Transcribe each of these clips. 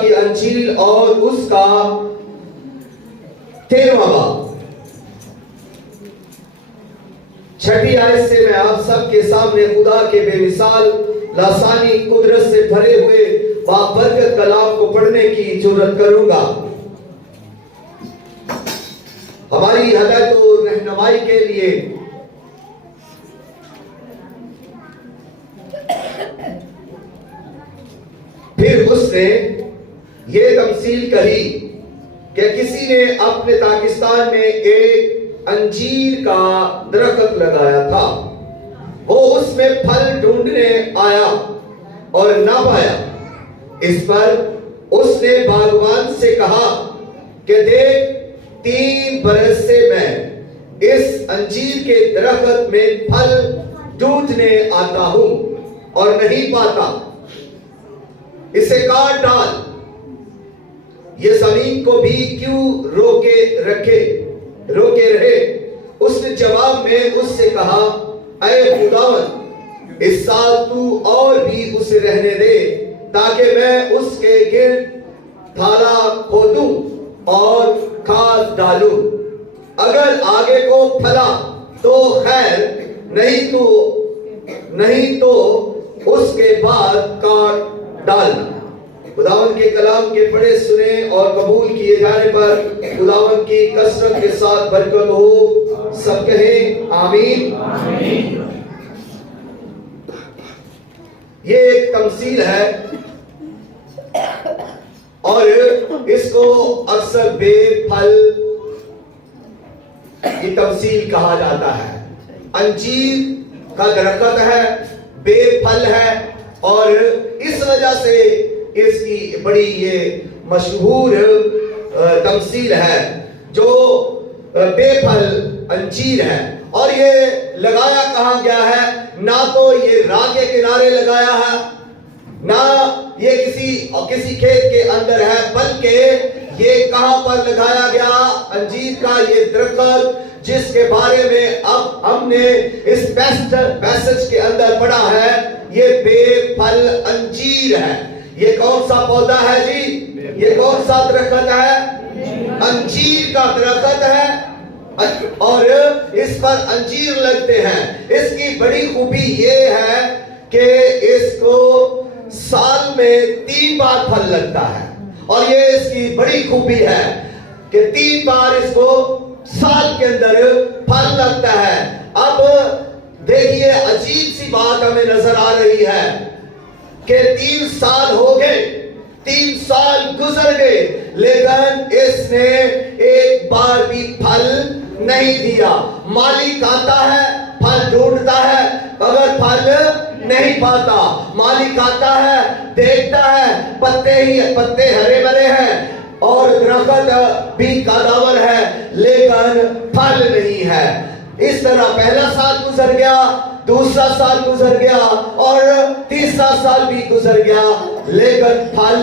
کی انجیل اور اس کا 13واں باب 6 آیت سے میں آپ سب کے سامنے خدا کے بے مثال لاسانی قدرت سے بھرے ہوئے بابرکت کلام کو پڑھنے کی جرات کروں گا۔ ہماری ہدایت و رہنمائی کے لیے پھر اس نے یہ تمثیل کہی کہ کسی نے اپنے پاکستان میں ایک انجیر کا درخت لگایا تھا۔ وہ اس میں پھل ڈھونڈنے آیا اور نہ پایا۔ اس پر اس نے باغبان سے کہا کہ دیکھ 3 برس سے میں اس انجیر کے درخت میں پھل ڈھونڈنے آتا ہوں اور نہیں پاتا، اسے کاٹ ڈال، یہ زمین کو بھی کیوں روکے رہے۔ اس نے جواب میں اس سے کہا، اے خداوند، اس سال تو اور بھی اسے رہنے دے تاکہ میں اس کے گرد تھالا کھودوں اور کھاد ڈالوں، اگر آگے کو پھلا تو خیر، نہیں تو اس کے بعد کاٹ ڈالنا۔ خداوند کے کلام کے پڑھے سنے اور قبول کیے جانے پر خداوند کی کثرت کے ساتھ برکت ہو، سب کہیں آمین۔ یہ ایک تمثیل ہے اور اس کو اکثر بے پھل کی تمثیل کہا جاتا ہے۔ انجیر کا درخت ہے، بے پھل ہے، اور اس وجہ سے اس کی بڑی یہ مشہور تمثیل ہے جو بے پھل انجیر ہے۔ اور یہ لگایا کہاں گیا ہے؟ نہ تو یہ راہ کے کنارے لگایا ہے، نہ یہ کسی کھیت کے اندر ہے، بلکہ یہ کہاں پر لگایا گیا؟ انجیر کا یہ درخت جس کے بارے میں اب ہم نے اس پیسج کے اندر پڑھا ہے، یہ بے پھل انجیر ہے۔ یہ کون سا پودا ہے جی؟ یہ کون سا درخت ہے؟ انجیر کا درخت ہے، اور اس پر انجیر لگتے ہیں۔ اس کی بڑی خوبی یہ ہے کہ اس کو سال میں 3 بار پھل لگتا ہے، اور یہ اس کی بڑی خوبی ہے کہ 3 بار اس کو سال کے اندر پھل لگتا ہے۔ اب دیکھیے عجیب سی بات ہمیں نظر آ رہی ہے کہ 3 سال ہو گئے، 3 سال گزر گئے، لیکن اس نے ایک بار بھی پھل نہیں دیا۔ مالک آتا ہے، پھل ڈھونڈتا ہے، مگر پھل نہیں پاتا۔ مالک آتا ہے، دیکھتا ہے، پتے ہرے بھرے ہیں اور درخت بھی کانداور ہے، لیکن پھل نہیں ہے۔ اس طرح پہلا سال گزر گیا، دوسرا سال گزر گیا، اور تیسرا سال بھی گزر گیا، لیکن پھل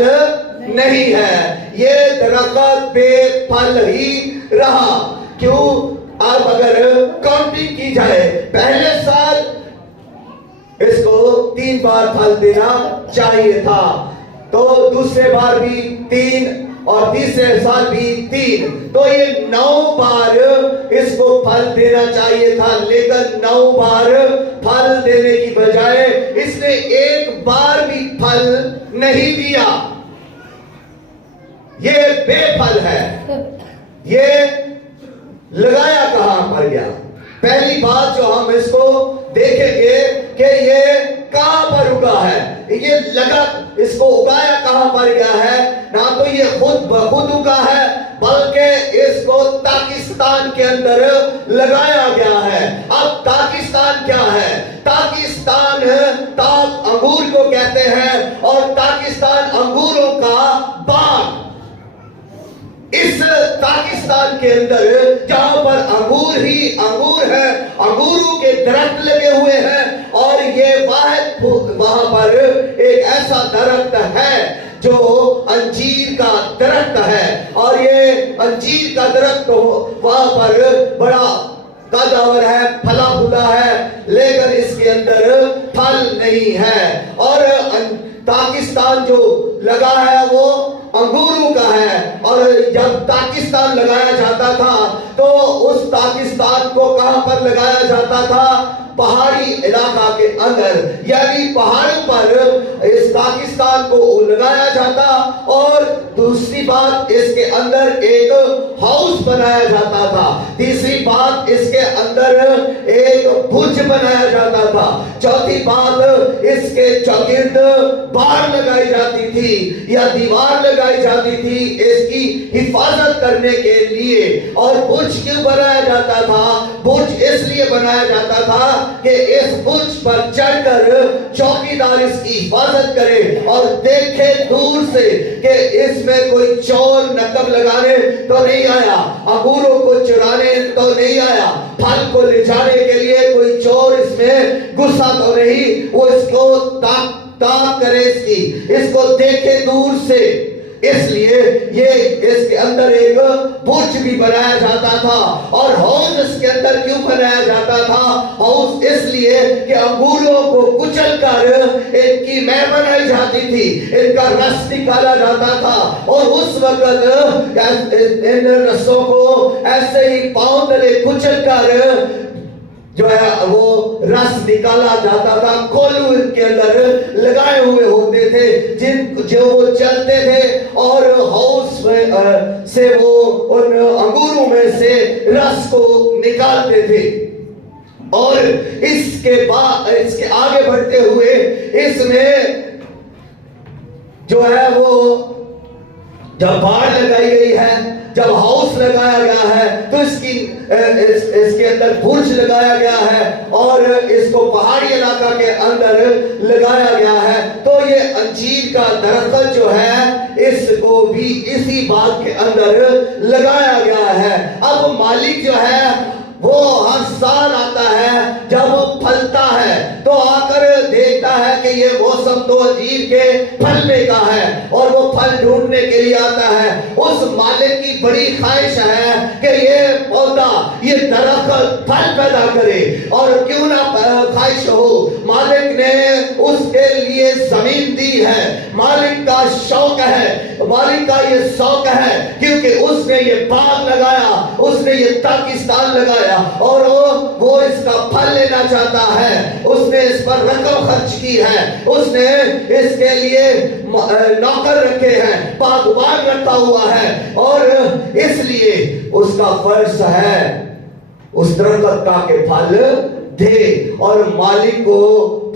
نہیں ہے۔ یہ درخت بے پھل ہی رہا۔ کیوں؟ اب اگر کاؤنٹنگ کی جائے، پہلے سال اس کو 3 بار پھل دینا چاہیے تھا، تو دوسرے بار بھی 3 اور تیسرے سال بھی 3، تو یہ 9 بار اس کو پھل دینا چاہیے تھا، لیکن 9 بار پھل دینے کی بجائے اس نے ایک بار بھی پھل نہیں دیا۔ یہ بے پھل ہے۔ یہ لگایا کہاں پر گیا؟ پہلی بات جو ہم اس کو دیکھیں گے کہ یہ کہاں پر اگا ہے، یہ لگا، اس کو اگایا کہاں پر گیا ہے؟ نہ تو یہ خود بخود اگا ہے، بلکہ اس کو پاکستان کے اندر لگایا گیا ہے۔ اب پاکستان کیا ہے؟ پاکستان تاک انگور کو کہتے ہیں، اور پاکستان انگوروں کا باغ۔ اس پاکستان کے اندر جہاں پر انگور ہی انگور ہے، انگوروں کے درخت لگے ہوئے ہیں، اور یہ واحد وہاں پر ایک ایسا درخت ہے جو انجیر کا درخت ہے، اور یہ انجیر کا درخت وہاں پر بڑا کانداور ہے، پھلا پھولا ہے، لیکن اس کے اندر پھل نہیں ہے۔ اور پاکستان جو لگا ہے وہ جب پاکستان لگایا جاتا تھا تو اس پاکستان کو کہاں پر لگایا جاتا تھا؟ پہاڑی علاقہ کے اندر، یعنی پہاڑوں پر اس پاکستان کو لگایا جاتا، اور دوسری بات اس کے اندر ایک ہاؤس بنایا جاتا تھا، تیسری بات اس کے اندر ایک برج بنایا جاتا تھا، چوتھی بات اس کے چوگرد بار لگائی جاتی تھی یا دیوار لگائی جاتی تھی اس کی حفاظت کرنے کے لیے۔ اور برج کیوں بنایا جاتا تھا؟ برج اس لیے بنایا جاتا تھا کہ اس برج پر چڑھ کر چوکیدار اس کی حفاظت کرے اور دیکھے دور سے کہ اس میں کوئی چور نقب لگانے تو نہیں آیا، انگوروں کو چرانے تو نہیں آیا، پھل کو لے جانے کے لیے کوئی چور اس میں گھسا تو نہیں، وہ اس کو تاک کرے، اس کو دیکھے دور سے۔ اس لیے یہ اس کے اندر ایک برج بھی بنایا جاتا تھا۔ اور ہاؤس اس کے اندر کیوں بنایا جاتا تھا؟ ہاؤس اس لیے کہ انگوروں کو کچل کر ان کی مہ بنائی جاتی تھی، ان کا رس نکالا جاتا تھا، اور اس وقت ان رسوں کو ایسے ہی پاؤں تلے کچل کر جو ہے وہ رس نکالا جاتا تھا۔ کولو ان کے اندر لگائے ہوئے ہوتے تھے جو وہ چلتے تھے، اور ہاؤس سے وہ ان انگوروں میں سے رس کو نکالتے تھے۔ اور اس کے آگے بڑھتے ہوئے اس میں جو ہے وہ جب باڑ لگائی گئی ہے، جب ہاؤس لگایا گیا ہے، تو اس کے اندر برج لگایا گیا ہے، اور اس کو پہاڑی علاقہ کے اندر لگایا گیا ہے، تو یہ انجیر کا درخت جو ہے اس کو بھی اسی بات کے اندر لگایا گیا ہے۔ اب مالک جو ہے وہ ہر سال آتا ہے، جب وہ پھلتا ہے تو آ کر دیکھتا ہے کہ یہ موسم تو انجیر کے پھلنے کا ہے، اور وہ پھل ڈھونڈنے کے لیے آتا ہے۔ اس مالک کی بڑی خواہش ہے کہ یہ پودا، یہ درخت پھل پیدا کرے، اور کیوں نہ خواہش ہو، مالک نے اس کے لیے زمین دی ہے، مالک کا شوق ہے، مالک کا یہ شوق ہے، کیونکہ اس نے یہ باغ لگایا، اس نے یہ پاکستان لگایا، اور وہ اس کا پھل لینا چاہتا ہے، اس نے اس پر رقم خرچ کی ہے، اس نے اس کے لیے نوکر رکھے ہیں، باغبان رکھا ہوا ہے، اور اس لیے اس کا فرض ہے اس درخت کا کہ پھل دے، اور مالک کو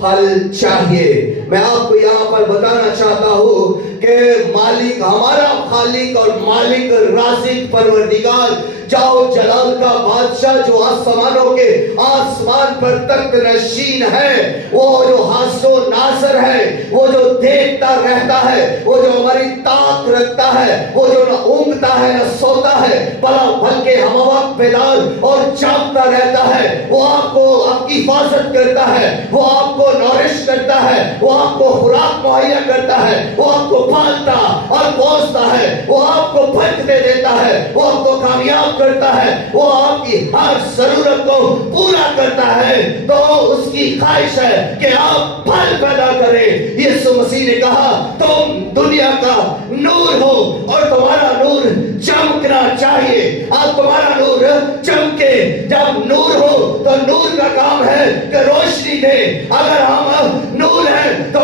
پھل چاہیے۔ میں آپ کو یہاں پر بتانا چاہتا ہوں کہ مالک، ہمارا خالق اور مالک رازق پروردگار جاؤ جلال کا بادشاہ، جو آسمانوں کے آسمان پر تخت نشین ہے، وہ جو حاصل و ناصر ہے، وہ جو دیکھتا رہتا ہے، وہ جو ہماری طاق رکھتا ہے، وہ جو نہ اونگتا ہے نہ سوتا ہے، بلکہ ہم وقت بیدار اور جاگتا رہتا ہے، وہ آپ کو آپ کی حفاظت کرتا ہے، وہ آپ کو نورش کرتا ہے، وہ آپ کو خوراک مہیا کرتا ہے، وہ آپ کو پالتا اور پوستا ہے، وہ آپ کو برکتیں دیتا ہے، وہ آپ کو کامیاب کرتا ہے، وہ آپ کی ہر ضرورت کو پورا کرتا ہے۔ تو اس کی خواہش ہے کہ آپ پھل پیدا کریں۔ یسوع مسیح نے کہا تم دنیا کا نور ہو، اور تمہارا نور چمکنا چاہیے۔ اب تمہارا نور چمکے۔ جب نور ہو تو نور کا کام ہے کہ روشنی دے۔ اگر ہم نور ہیں تو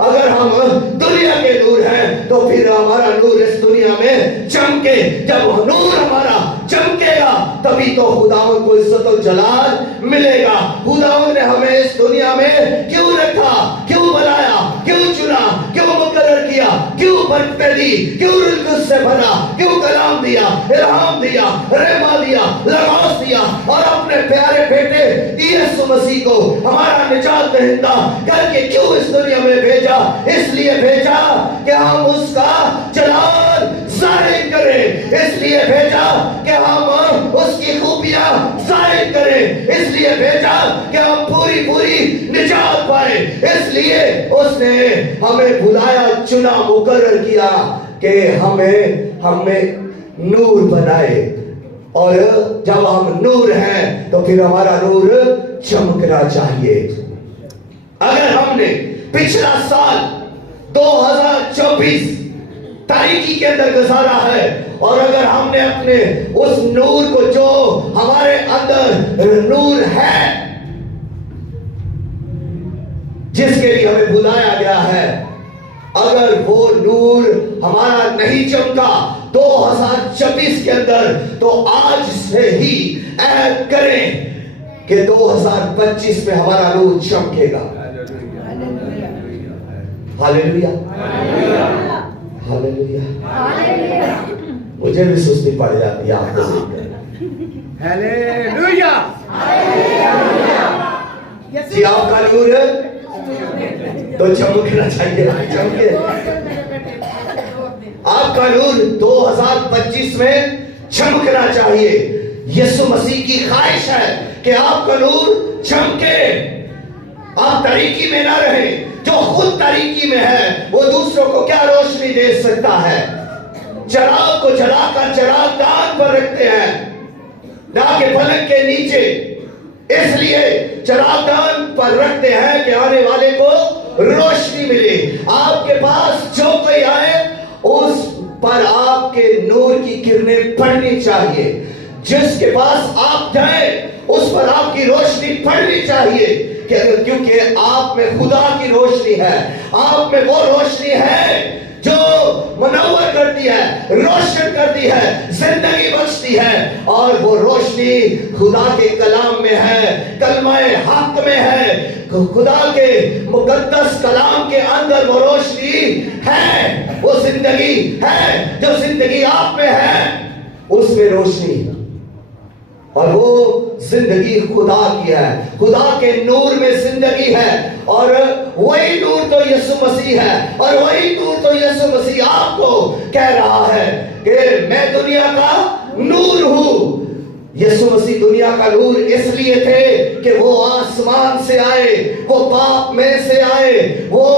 اگر ہم دنیا کے نور ہیں تو پھر ہمارا نور اس دنیا میں چمکے۔ جب نور ہمارا چمکے گا تبھی تو خداوند کو عزت و جلال ملے گا۔ خداوند نے ہمیں اس دنیا میں کیوں رکھا، کیوں بنایا، کیوں چنا، کیوں مقرر کیا، کیوں برکتیں دی، کیوں روح القدس سے بھرا، کیوں کلام دیا، الہام دیا، رحمہ دیا، لباس دیا، اور اپنے پیارے بیٹے یسوع مسیح کو ہمارا نجات دہندہ کر کے کیوں اس دنیا میں بھیجا؟ اس لیے بھیجا کہ ہم اس کا جلال ظاہر کریں، اس لیے بھیجا کہ ہم اس کی خوبیاں ظاہر کریں، اس لیے بھیجا کہ ہم پوری نجات پائیں۔ اس لیے اس نے ہمیں بلایا، چنا، مقرر کیا کہ ہمیں نور بنائے، اور جب ہم نور ہیں تو پھر ہمارا نور چمکنا چاہیے۔ اگر ہم نے پچھلا سال 2024 تاریکی کے اندر گزارا ہے، اور اگر ہم نے اپنے اس نور کو جو ہمارے اندر نور ہے جس کے لیے ہمیں بلایا گیا ہے، اگر وہ نور ہمارا نہیں چمکا 2026 کے اندر، تو آج سے ہی عہد کریں کہ 2025 میں ہمارا نور چمکے گا۔ ہاللیلویا، ہاللیلویا۔ مجھے بھی سستی پڑ جاتی ہے آپ کو دیکھ کر۔ ہاللیلویا۔ جی آپ کا نور تو چمکنا چاہیے، چمکے۔ آپ کا نور 2025 میں چمکنا چاہیے۔ یسوع مسیح کی خواہش ہے کہ آپ کا نور چمکے، آپ تاریکی میں نہ رہیں۔ جو خود تاریکی میں ہے وہ دوسروں کو کیا روشنی دے سکتا ہے؟ چراغ کو جلا کر چراغ دان پر رکھتے ہیں، نہ کہ پلنگ کے نیچے۔ اس لیے چراغ دان پر رکھتے ہیں کہ آنے والے کو روشنی ملے۔ آپ کے پاس جو کوئی آئے اس پر آپ کے نور کی کرنیں پڑنی چاہیے۔ جس کے پاس آپ جائیں اس پر آپ کی روشنی پڑنی چاہیے، کیونکہ آپ میں خدا کی روشنی ہے۔ آپ میں وہ روشنی ہے جو منور کرتی ہے، روشن کرتی ہے، زندگی بخشتی ہے، اور وہ روشنی خدا کے کلام میں ہے، کلمہ حق میں ہے۔ خدا کے مقدس کلام کے اندر وہ روشنی ہے، وہ زندگی ہے۔ جو زندگی آپ میں ہے اس میں روشنی، اور وہ زندگی خدا کی ہے۔ خدا کے نور میں زندگی ہے، اور وہی نور تو یسوع مسیح ہے، اور وہی نور تو یسوع مسیح آپ کو کہہ رہا ہے کہ میں دنیا کا نور ہوں۔ یسوع مسیح دنیا کا نور اس لیے تھے کہ وہ آسمان سے آئے، وہ باپ میں سے آئے، وہ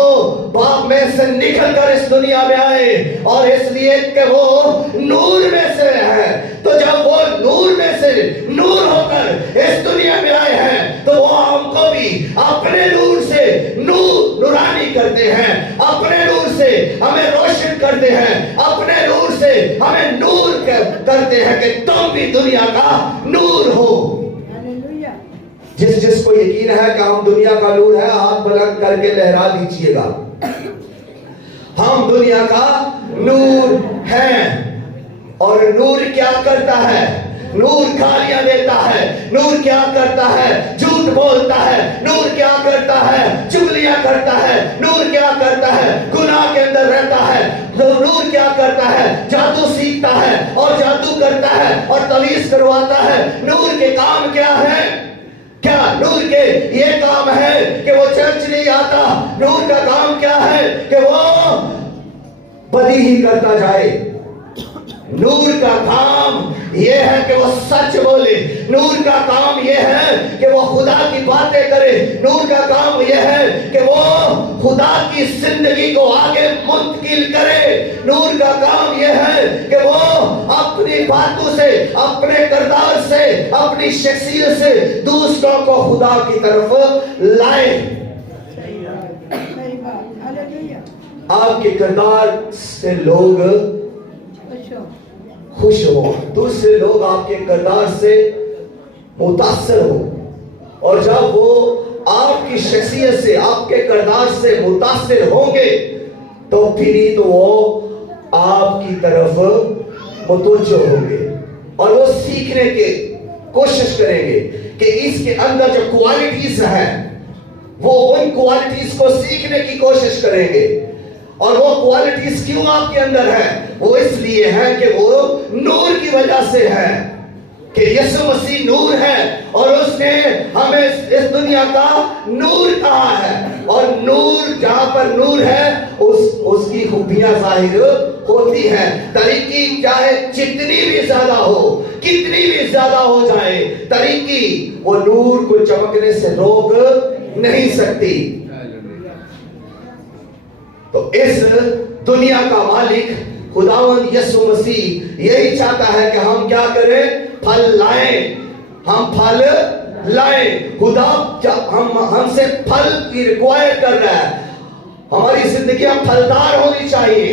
باپ میں سے نکل کر اس دنیا میں آئے، اور اس لیے کہ وہ نور میں سے ہے۔ تو جب وہ نور میں سے نور ہو کر اس دنیا میں آئے ہیں تو وہ ہم کو بھی اپنے نور سے نورانی کرتے ہیں، اپنے نور سے ہمیں روشن کرتے ہیں، اپنے نور سے ہمیں نور کرتے ہیں کہ تم بھی دنیا کا نور ہو۔ جس کو یقین ہے کہ ہم دنیا کا نور ہے، ہاتھ بلند کر کے لہرا دیجیے گا۔ ہم دنیا کا نور ہیں، اور نور کیا کرتا ہے؟ نور گالیاں دیتا ہے۔ نور کیا کرتا ہے؟ جھوٹ بولتا ہے۔ نور کیا کرتا ہے؟ چغلیاں کرتا ہے۔ نور کیا کرتا ہے؟ گناہ کے اندر رہتا ہے۔ نور کیا کرتا ہے؟ جادو سیکھتا ہے اور جادو کرتا ہے اور تعویذ کرواتا ہے۔ نور کے کام کیا ہے؟ کیا نور کے یہ کام ہے کہ وہ چرچ نہیں آتا؟ نور کا کام کیا ہے کہ وہ بدی ہی کرتا جائے؟ نور کا کام یہ ہے کہ وہ سچ بولے۔ نور کا کام یہ ہے کہ وہ خدا کی باتیں کرے۔ نور کا کام یہ ہے کہ وہ خدا کی زندگی کو آگے منتقل کرے۔ نور کا کام یہ ہے کہ وہ اپنی باتوں سے، اپنے کردار سے، اپنی شخصیت سے دوسروں کو خدا کی طرف لائے۔ آپ کے کردار سے لوگ خوش ہوں، دوسرے لوگ آپ کے کردار سے متاثر ہوں، اور جب وہ آپ کی شخصیت سے، آپ کے کردار سے متاثر ہوں گے تو پھر ہی تو وہ آپ کی طرف متوجہ ہوں گے، اور وہ سیکھنے کی کوشش کریں گے کہ اس کے اندر جو کوالٹیز ہیں وہ ان کوالٹیز کو سیکھنے کی کوشش کریں گے۔ اور وہ کوالٹیز کیوں آپ کے اندر ہے؟ وہ اس لیے ہے کہ وہ نور کی وجہ سے ہے، کہ یسوع مسیح نور ہے، اور اس نے ہمیں اس دنیا کا نور کہا ہے، اور نور جہاں پر نور ہے اس کی خوبیاں ظاہر ہوتی ہیں۔ طریقی چاہے جتنی بھی زیادہ ہو، کتنی بھی زیادہ ہو جائے، طریقی وہ نور کو چمکنے سے روک نہیں سکتی۔ تو اس دنیا کا مالک خداوند یسوع مسیح یہی چاہتا ہے کہ ہم کیا کریں؟ پھل لائیں، ہم پھل لائیں۔ خدا ہم سے پھل کی ریکوائر کر رہا ہے۔ ہماری زندگیاں پھلدار ہونی چاہیے،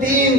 3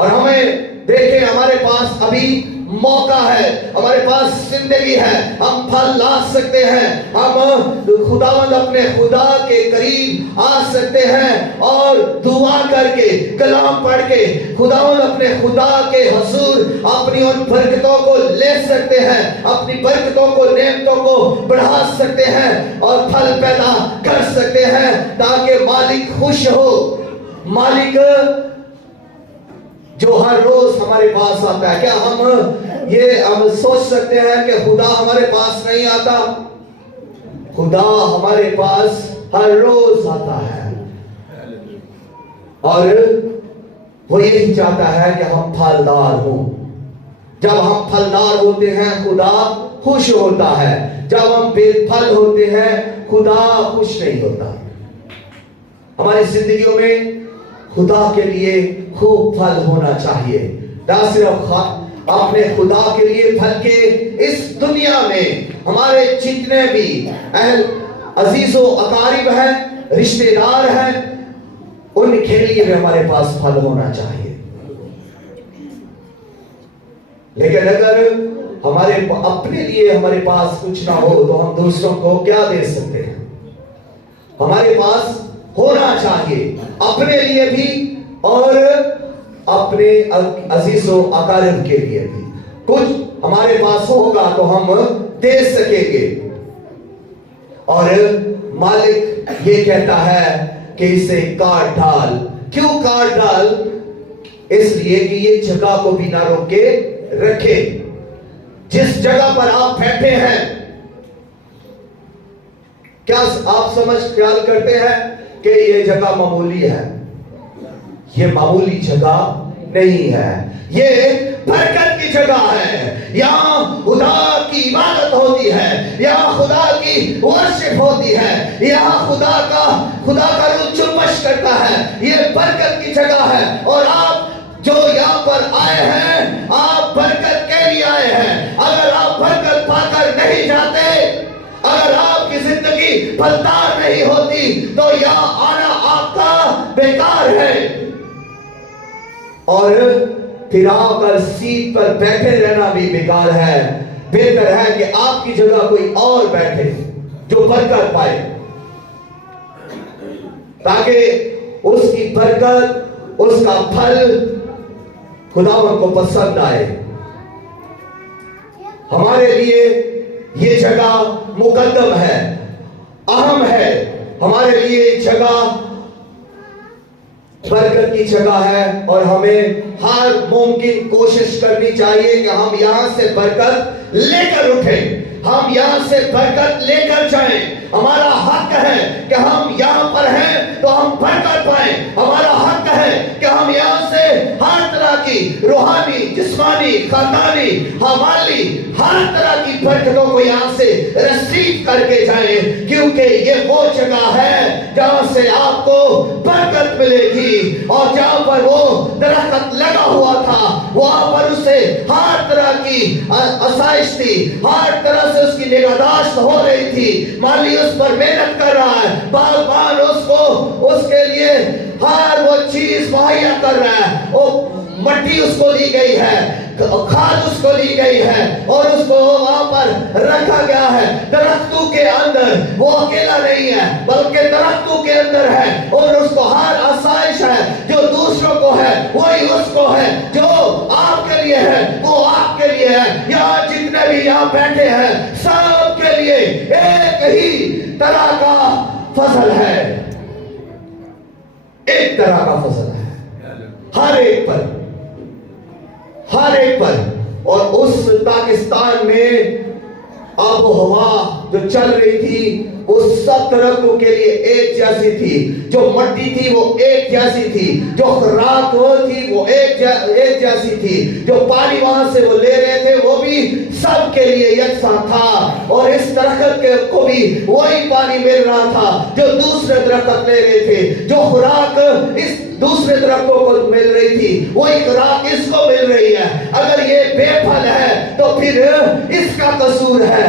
اور ہمیں دیکھیں ہمارے پاس ابھی موقع ہے, ہمارے پاس زندگی ہے, ہم پھل لا سکتے ہیں, ہم خداوند اپنے خدا کے قریب آ سکتے ہیں اور دعا کر کے کلام پڑھ کے خداوند اپنے خدا کے حضور اپنی ان برکتوں کو لے سکتے ہیں, اپنی برکتوں کو نعمتوں کو بڑھا سکتے ہیں اور پھل پیدا کر سکتے ہیں تاکہ مالک خوش ہو. مالک جو ہر روز ہمارے پاس آتا ہے. کیا ہم سوچ سکتے ہیں کہ خدا ہمارے پاس نہیں آتا؟ خدا ہمارے پاس ہر روز آتا ہے اور وہ یہی چاہتا ہے کہ ہم پھلدار ہوں. جب ہم پھلدار ہوتے ہیں خدا خوش ہوتا ہے, جب ہم بے پھل ہوتے ہیں خدا خوش نہیں ہوتا. ہماری زندگیوں میں خدا کے لیے خوب پھل ہونا چاہیے. نہ صرف اپنے خدا کے لیے بلکہ اس دنیا میں ہمارے جتنے بھی اہل عزیز و اقارب ہیں, رشتہ دار ہیں, ان کے لیے بھی ہمارے پاس پھل ہونا چاہیے. لیکن اگر ہمارے اپنے لیے ہمارے پاس کچھ نہ ہو تو ہم دوسروں کو کیا دے سکتے ہیں؟ ہمارے پاس ہونا چاہیے اپنے لیے بھی اور اپنے عزیز و اقارب کے لیے بھی. کچھ ہمارے پاس ہوگا تو ہم دے سکیں گے. اور مالک یہ کہتا ہے کہ اسے کاٹ ڈال. کیوں کاٹ ڈال؟ اس لیے کہ یہ جگہ کو بھی نہ روکے رکھے. جس جگہ پر آپ بیٹھے ہیں, کیا آپ سمجھ خیال کرتے ہیں کہ یہ جگہ معمولی ہے؟ یہ معمولی جگہ نہیں ہے, یہ برکت کی جگہ ہے. یہاں خدا کی عبادت ہوتی ہے, یہاں خدا کی ورشپ ہوتی ہے, یہاں خدا کا روح چرمش کرتا ہے. یہ برکت کی جگہ ہے اور آپ جو یہاں پر آئے ہیں آپ برکت کے لیے آئے ہیں. اگر آپ برکت پا کر نہیں جاتے, اگر آپ کی زندگی پھلدار نہیں ہوتی تو یہاں آنا آپ کا بیکار ہے. اور پھر آپ پر سیٹ پر بیٹھے رہنا بھی بیکار ہے. بہتر ہے کہ آپ کی جگہ کوئی اور بیٹھے جو برکت پائے, تاکہ اس کی برکت, اس کا پھل خداوند کو پسند آئے. ہمارے لیے یہ جگہ مقدم ہے, اہم ہے. ہمارے لیے جگہ برکت کی جگہ ہے اور ہمیں ہر ممکن کوشش کرنی چاہیے کہ ہم یہاں سے برکت لے کر اٹھیں, ہم یہاں سے برکت لے کر جائیں. ہمارا حق ہے کہ ہم یہاں پر ہیں تو ہم برکت پائیں. ہمارا حق ہے کہ ہم یہاں سے ہر طرح کی روحانی, جسمانی, خاندانی, مالی, ہر طرح کی برکتوں کو یہاں سے رسید کر کے جائیں, کیونکہ یہ وہ جگہ ہے جہاں سے آپ کو برکت ملے گی. اور جہاں پر وہ درخت لگا ہوا تھا وہاں پر اسے ہر طرح کی آسائش تھی, ہر طرح سے اس کی نگہداشت ہو رہی تھی. مالی اس پر محنت کر رہا ہے, باغبان اس کے لیے ہر وہ چیز مہیا کر رہا ہے. وہ مٹی اس کو دی گئی ہے, کھاد اس کو لی گئی ہے اور اس کو وہاں پر رکھا گیا ہے. درختوں کے اندر وہ اکیلا نہیں ہے بلکہ درختوں کے اندر ہے اور اس کو ہر آسائش ہے جو دوسروں کو ہے وہی اس کو ہے, جو آپ کے لیے ہے وہ آپ کے لیے ہے. یہاں جتنے بھی یہاں بیٹھے ہیں سب کے لیے ایک ہی طرح کا فضل ہے, ایک طرح کا فضل ہے ہر ایک پر, ہر ایک پر. اور اس پاکستان میں آب و ہوا جو چل رہی تھی وہ سب درختوں کے لیے ایک جیسی تھی. جو مٹی تھی وہ ایک جیسی تھی, جو خوراک تھی وہ ایک جیسی تھی, جو پانی وہاں سے وہ لے رہے تھے وہ بھی سب کے لیے یکساں تھا. اور اس درخت کو بھی وہی پانی مل رہا تھا جو دوسرے درخت لے رہے تھے. جو خوراک اس دوسرے درختوں کو مل رہی تھی وہی خوراک اس کو مل رہی ہے. اگر یہ بے پھل ہے تو پھر اس کا قصور ہے.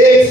1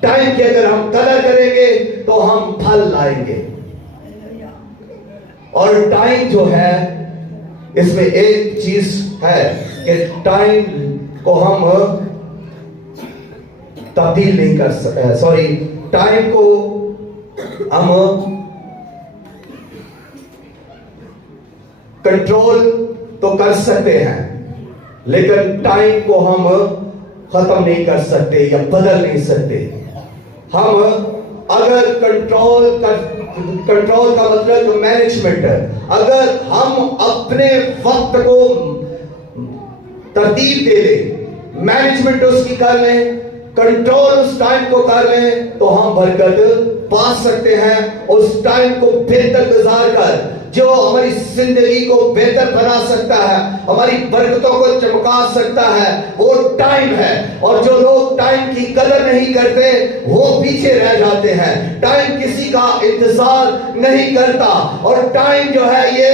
ٹائم کی اگر ہم قدر کریں گے تو ہم پھل لائیں گے. اور ٹائم جو ہے اس میں ایک چیز ہے کہ ٹائم کو ہم تبدیل نہیں کر سکتے. ٹائم کو ہم کنٹرول تو کر سکتے ہیں لیکن ٹائم کو ہم ختم نہیں کر سکتے یا بدل نہیں سکتے. ہم اگر کنٹرول کا مطلب مینجمنٹ، اگر ہم اپنے وقت کو ترتیب دے لیں، مینجمنٹ اس کی کر لیں، کنٹرول اس ٹائم کو کر لیں تو ہم برکت پا سکتے ہیں. اس ٹائم کو بہتر گزار کر جو ہماری زندگی کو بہتر بنا سکتا ہے، ہماری برکتوں کو چمکا سکتا ہے، وہ ٹائم ہے. اور جو لوگ ٹائم کی قدر نہیں کرتے وہ پیچھے رہ جاتے ہیں. ٹائم کسی کا انتظار نہیں کرتا اور ٹائم جو ہے یہ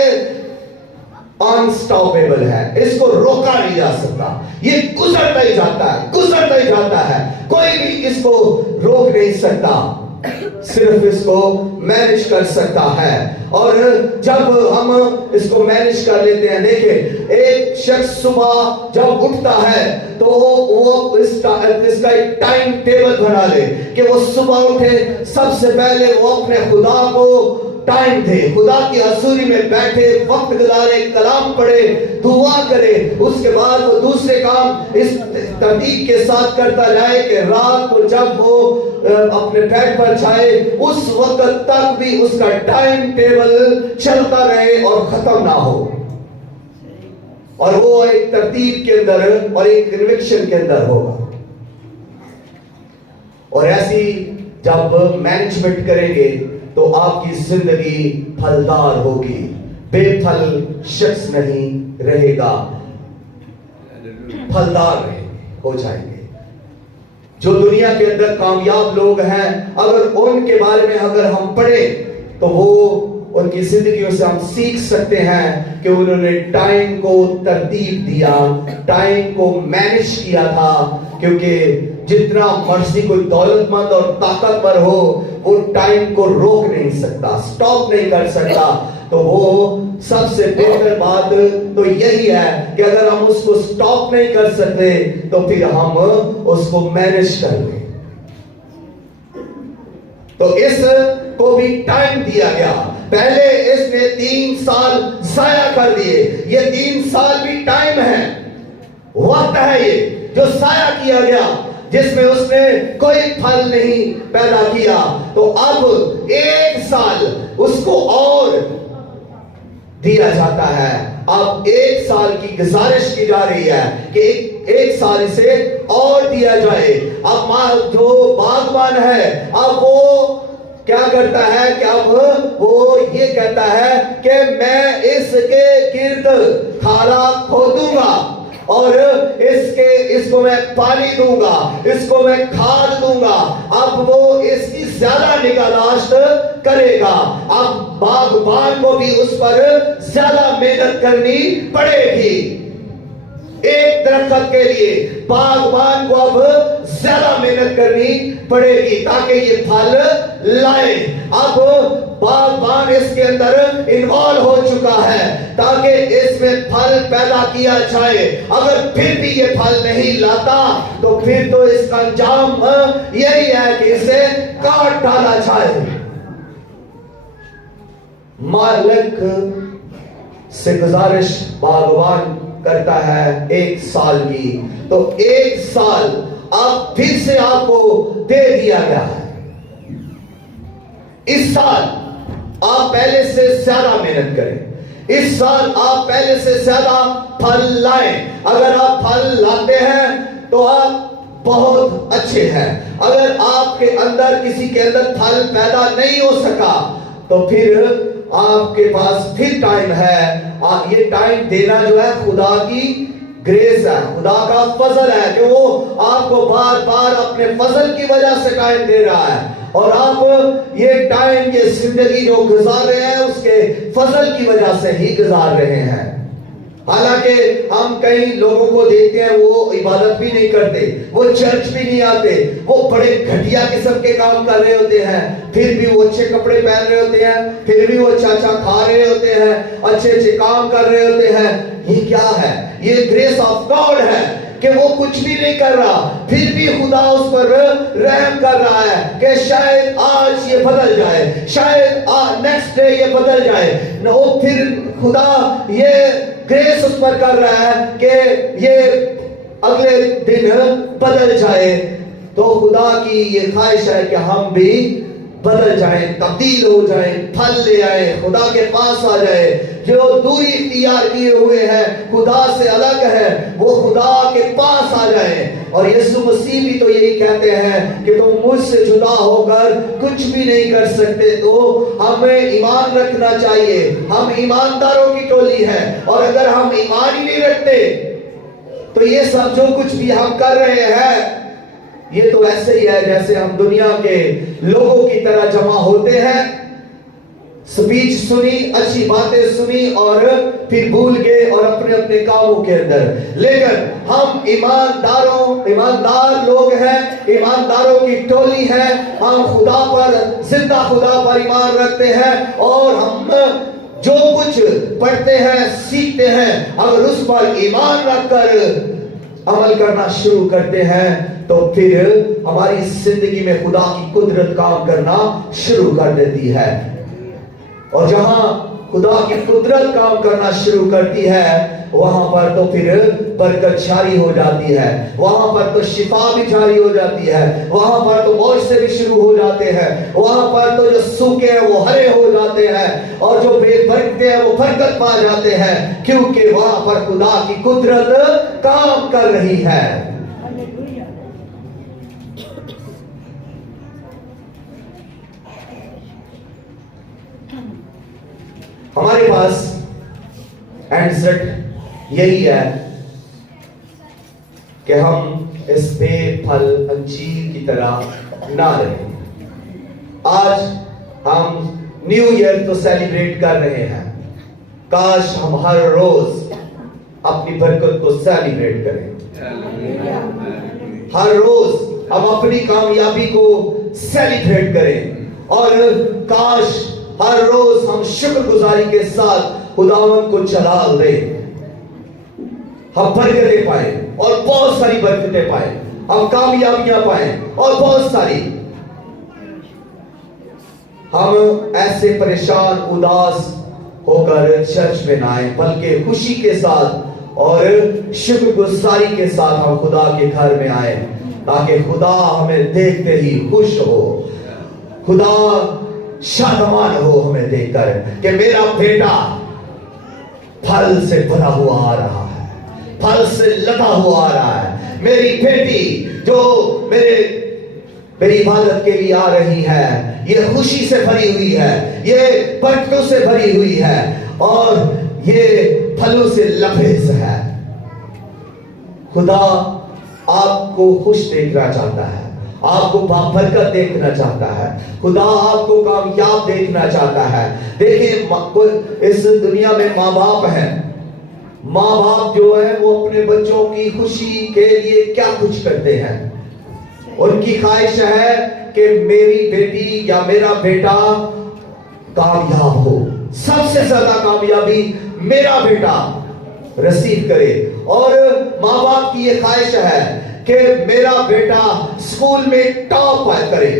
انسٹاپیبل ہے، اس کو روکا نہیں جا سکتا. یہ گزرتا ہی جاتا ہے، کوئی بھی اس کو روک نہیں سکتا، صرف اس کو مینج کر سکتا ہے. اور جب ہم اس کو مینج کر لیتے ہیں، دیکھیں ایک شخص صبح جب اٹھتا ہے تو وہ اس کا ایک ٹائم ٹیبل بنا لے کہ وہ صبح اٹھے، سب سے پہلے وہ اپنے خدا کو ٹائم دے، خدا کی حضوری میں بیٹھے، وقت گزارے، کلام پڑھے، دعا کرے. اس کے بعد وہ دوسرے کام اس ترتیب کے ساتھ کرتا جائے کہ رات کو جب وہ اپنے بیڈ پر جائے اس وقت تک بھی اس کا ٹائم ٹیبل چلتا رہے اور ختم نہ ہو، اور وہ ایک ترتیب کے اندر اور ایک کنوکشن کے اندر ہوگا. اور ایسی جب مینجمنٹ کریں گے تو آپ کی زندگی پھلدار ہوگی، بے پھل شخص نہیں رہے گا، پھلدار ہو جائیں گے. جو دنیا کے اندر کامیاب لوگ ہیں، اگر ان کے بارے میں اگر ہم پڑھیں تو وہ ان کی زندگیوں سے ہم سیکھ سکتے ہیں کہ انہوں نے ٹائم کو ترتیب دیا، ٹائم کو مینج کیا تھا. کیونکہ جتنا مرضی کوئی دولت مند اور طاقتور ہو وہ ٹائم کو روک نہیں سکتا، سٹاپ نہیں کر سکتا. تو وہ سب سے بہتر بات تو یہی ہے کہ اگر ہم اس کو سٹاپ نہیں کر سکتے تو پھر ہم اس کو مینج کر لیں. تو اس کو بھی ٹائم دیا گیا. پہلے اس نے 3 سال ضائع کر دیے، یہ 3 سال بھی ٹائم ہے، وقت ہے یہ جو ضائع کیا گیا، جس میں اس نے کوئی پھل نہیں پیدا کیا. تو اب 1 سال اس کو اور دیا جاتا ہے. اب 1 سال کی گزارش کی جا رہی ہے کہ 1 سال اسے اور دیا جائے. اب جو باغبان ہے اب وہ کیا کرتا ہے کہ اب وہ یہ کہتا ہے کہ میں اس کے گرد کھالا کھودوں گا اور اس کو میں پانی دوں گا، اس کو میں کھاد دوں گا. اب وہ اس کی زیادہ نگہداشت کرے گا. اب باغبان کو بھی اس پر زیادہ محنت کرنی پڑے گی. ایک درخت کے لیے باغبان کو اب زیادہ محنت کرنی پڑے گی تاکہ یہ پھل لائے. اب باغبان اس کے اندر انوالو ہو چکا ہے تاکہ اس میں پھل پیدا کیا جائے. اگر پھر بھی یہ پھل نہیں لاتا تو پھر تو اس کا انجام یہی ہے کہ اسے کاٹ ڈالا جائے. مالک سے گزارش باغبان کرتا ہے 1 سال کی، تو 1 سال اب پھر سے آپ کو دے دیا گیا ہے. اس سال آپ پہلے سے زیادہ محنت کریں، اس سال آپ پہلے سے زیادہ پھل لائیں. اگر آپ پھل لاتے ہیں تو آپ بہت اچھے ہیں. اگر آپ کے اندر کسی کے اندر پھل پیدا نہیں ہو سکا تو پھر آپ کے پاس پھر ٹائم ہے. یہ ٹائم دینا جو ہے خدا کی گریس ہے، خدا کا فضل ہے کہ وہ آپ کو بار بار اپنے فضل کی وجہ سے ٹائم دے رہا ہے. اور آپ یہ ٹائم، یہ زندگی جو گزار رہے ہیں اس کے فضل کی وجہ سے ہی گزار رہے ہیں. حالانکہ ہم کئی لوگوں کو دیکھتے ہیں وہ عبادت بھی نہیں کرتے، وہ چرچ بھی نہیں آتے، وہ بڑے گھٹیا قسم کے کام کر رہے ہوتے ہیں، پھر بھی وہ اچھے کپڑے پہن رہے ہوتے ہیں، پھر بھی وہ اچھا کھا رہے ہوتے ہیں، اچھے کام کر رہے ہوتے ہیں۔ یہ کیا ہے؟ یہ گریس آف گاڈ ہے کہ وہ کچھ بھی نہیں کر رہا، پھر بھی خدا اس پر رحم کر رہا ہے کہ شاید آج یہ بدل جائے، شاید نیکسٹ ڈے یہ بدل جائے، پھر خدا یہ گریس اس پر کر رہا ہے کہ یہ اگلے دن بدل جائے۔ تو خدا کی یہ خواہش ہے کہ ہم بھی بدل جائیں، تبدیل ہو جائیں، پھل لے آئیں، خدا کے پاس آ جائیں۔ جو دوری اختیار کیے ہوئے ہیں، خدا سے الگ ہے، وہ خدا کے پاس آ جائیں۔ اور یسوع مسیح بھی تو یہی کہتے ہیں کہ تم مجھ سے جدا ہو کر کچھ بھی نہیں کر سکتے۔ تو ہمیں ایمان رکھنا چاہیے، ہم ایمانداروں کی ٹولی ہے، اور اگر ہم ایمان ہی نہیں رکھتے تو یہ سب جو کچھ بھی ہم کر رہے ہیں یہ تو ایسے ہی ہے جیسے ہم دنیا کے لوگوں کی طرح جمع ہوتے ہیں، سپیچ سنی، اچھی باتیں سنی اور پھر بھول گئے اور اپنے اپنے کاموں کے اندر۔ لیکن ہم ایماندار لوگ ہیں، ایمانداروں کی ٹولی ہے، ہم خدا پر، زندہ خدا پر ایمان رکھتے ہیں، اور ہم جو کچھ پڑھتے ہیں، سیکھتے ہیں، اگر اس پر ایمان رکھ کر عمل کرنا شروع کرتے ہیں تو پھر ہماری زندگی میں خدا کی قدرت کام کرنا شروع کر دیتی ہے۔ اور جہاں خدا کی قدرت کام کرنا شروع کرتی ہے وہاں پر تو پھر برکت جاری ہو جاتی ہے، وہاں پر تو شفا بھی جاری ہو جاتی ہے، وہاں پر تو معجزے بھی شروع ہو جاتے ہیں، وہاں پر تو جو سوکھے ہیں وہ ہرے ہو جاتے ہیں، اور جو بے برکتے ہیں وہ برکت پا جاتے ہیں، کیونکہ وہاں پر خدا کی قدرت کام کر رہی ہے۔ ہمارے پاس اینسر یہی ہے کہ ہم اس بے پھل انجیر کی طرح نہ رہیں۔ آج ہم نیو ایئر تو سیلیبریٹ کر رہے ہیں، کاش ہم ہر روز اپنی برکت کو سیلیبریٹ کریں، ہر روز ہم اپنی کامیابی کو سیلیبریٹ کریں، اور کاش ہر روز ہم شکر گزاری کے ساتھ خداوند کو جلال دیں، ہم برکتیں پائیں اور بہت ساری برکتیں پائیں، ہم کامیابیاں پائیں اور بہت ساری۔ ہم ایسے پریشان اداس ہو کر چرچ میں نہ آئیں، بلکہ خوشی کے ساتھ اور شکر گزاری کے ساتھ ہم خدا کے گھر میں آئیں، تاکہ خدا ہمیں دیکھتے ہی خوش ہو، خدا شادمان ہو ہمیں دیکھ کر کہ میرا بیٹا پھل سے بھرا ہوا آ رہا ہے، پھل سے لدا ہوا آ رہا ہے، میری بیٹی جو میری عبادت کے لیے آ رہی ہے یہ خوشی سے بھری ہوئی ہے، یہ برکتوں سے بھری ہوئی ہے، اور یہ پھلوں سے لبریز ہے۔ خدا آپ کو خوش دیکھنا چاہتا ہے، آپ کو برکت دیکھنا چاہتا ہے، خدا آپ کو کامیاب دیکھنا چاہتا ہے۔ دیکھیں اس دنیا میں ماں باپ ہیں، ماں باپ جو ہے وہ اپنے بچوں کی خوشی کے لیے کیا کچھ کرتے ہیں، ان کی خواہش ہے کہ میری بیٹی یا میرا بیٹا کامیاب ہو، سب سے زیادہ کامیابی میرا بیٹا رسید کرے، اور ماں باپ کی یہ خواہش ہے کہ میرا بیٹا اسکول میں ٹاپ کرے،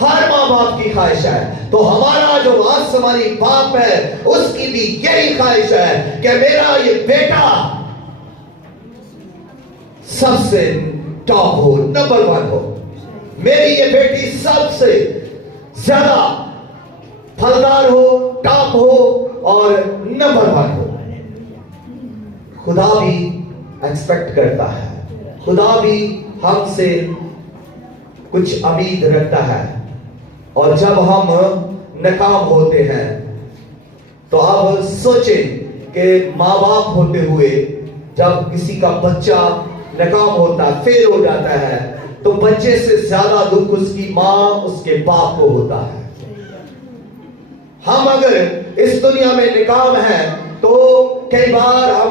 ہر ماں باپ کی خواہش ہے۔ تو ہمارا جو آسمانی باپ ہے اس کی بھی یہی خواہش ہے کہ میرا یہ بیٹا سب سے ٹاپ ہو، نمبر 1 ہو، میری یہ بیٹی سب سے زیادہ پھلدار ہو، ٹاپ ہو اور نمبر 1 ہو۔ خدا بھی ایکسپیکٹ کرتا ہے، خدا بھی ہم سے کچھ امید رکھتا ہے، اور جب ہم ناکام ہوتے ہیں تو اب سوچیں کہ ماں باپ ہوتے ہوئے جب کسی کا بچہ ناکام ہوتا ہے، فیل ہو جاتا ہے، تو بچے سے زیادہ دکھ اس کی ماں اس کے باپ کو ہوتا ہے۔ ہم اگر اس دنیا میں ناکام ہیں تو کئی بار ہم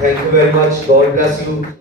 Thank you very much. God bless you.